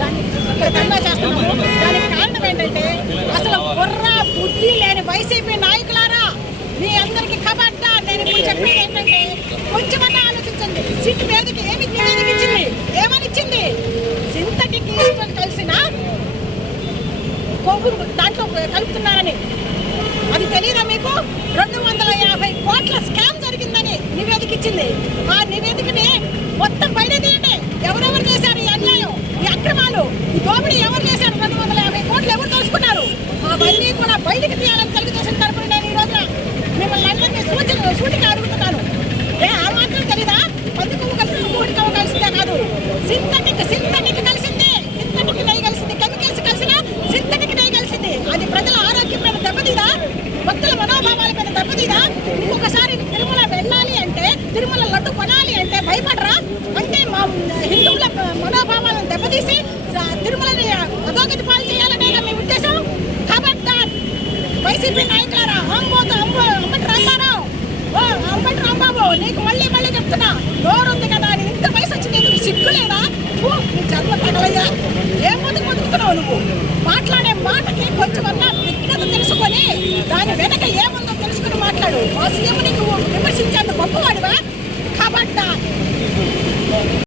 దానికి కారణం ఏంటంటే అసలు బుర్ర బుద్ధి లేని వైసీపీ నాయకులారా, మీ అందరికి ఖబర్దా. నేను ఇప్పుడు చెప్పేది ఏంటంటే కొంచెమన్నా ఆలోచించండి. సిట్ వేదిక ఏమి నివేదిక ఇచ్చింది? ఏమని ఇచ్చింది? సింథటిక్ ఈస్టర్ కలిసిన కొవ్వు దాంట్లో కలుపుతున్నారని. అది తెలియదా మీకు? 250 కోట్ల స్కామ్ జరిగిందని నివేదిక ఇచ్చింది. ఆ నివేదికని మొత్తం బయట తీయండి. ఎవరెవరు చేశారు ఈ అన్యాయం, ఈ అక్రమాలు, ఈ దోపిడీ ఎవరు చేశారు? 250 కోట్లు ఎవరు దోచుకున్నారు? అవన్నీ కూడా బయటకు తీయాలని తెలుగుదేశం తరపున నేను ఈ రోజున మిమ్మల్ని అందరినీ సూటిగా అడుగుతున్నాను. ఆ మాత్రం తెలీదా? పంది కొవ్వు కలిసింది, మూడి కొవ్వు కలిసిందే కాదు, సింథటిక్ కలిసింది, సింథటిక్ నెయ్యి కలిసింది, కెమికల్స్ కలిసిన సింథటిక్ నెయ్యి కలిసింది. అది ప్రజల ఆరోగ్యం మీద దెబ్బతీదా? భక్తుల మనోభావాల మీద దెబ్బతీదా? ఇంకొకసారి తిరుమల వెళ్ళాలి అంటే, తిరుమల లడ్డు కొనాలి అంటే భయపడరా? అంటే మా హిందువుల మనోభావాలను దెబ్బతీసి తిరుమలని అధోగతి పాలు చేయాలనే మీ ఉద్దేశం. ఖబర్దార్ వైసీపీ నాయకులారా, అంబటి రాంబాబు, నీకు మళ్ళీ చెప్తున్నా, నోరుంది కదా, నీ ఇంత వయసు వచ్చింది, నీకు సిగ్గు లేదా? నీ జన్మ తగలయ్యా, ఏం బతుకుతున్నావు నువ్వు? మాట్లాడే మాటకి కొంచెమన్నా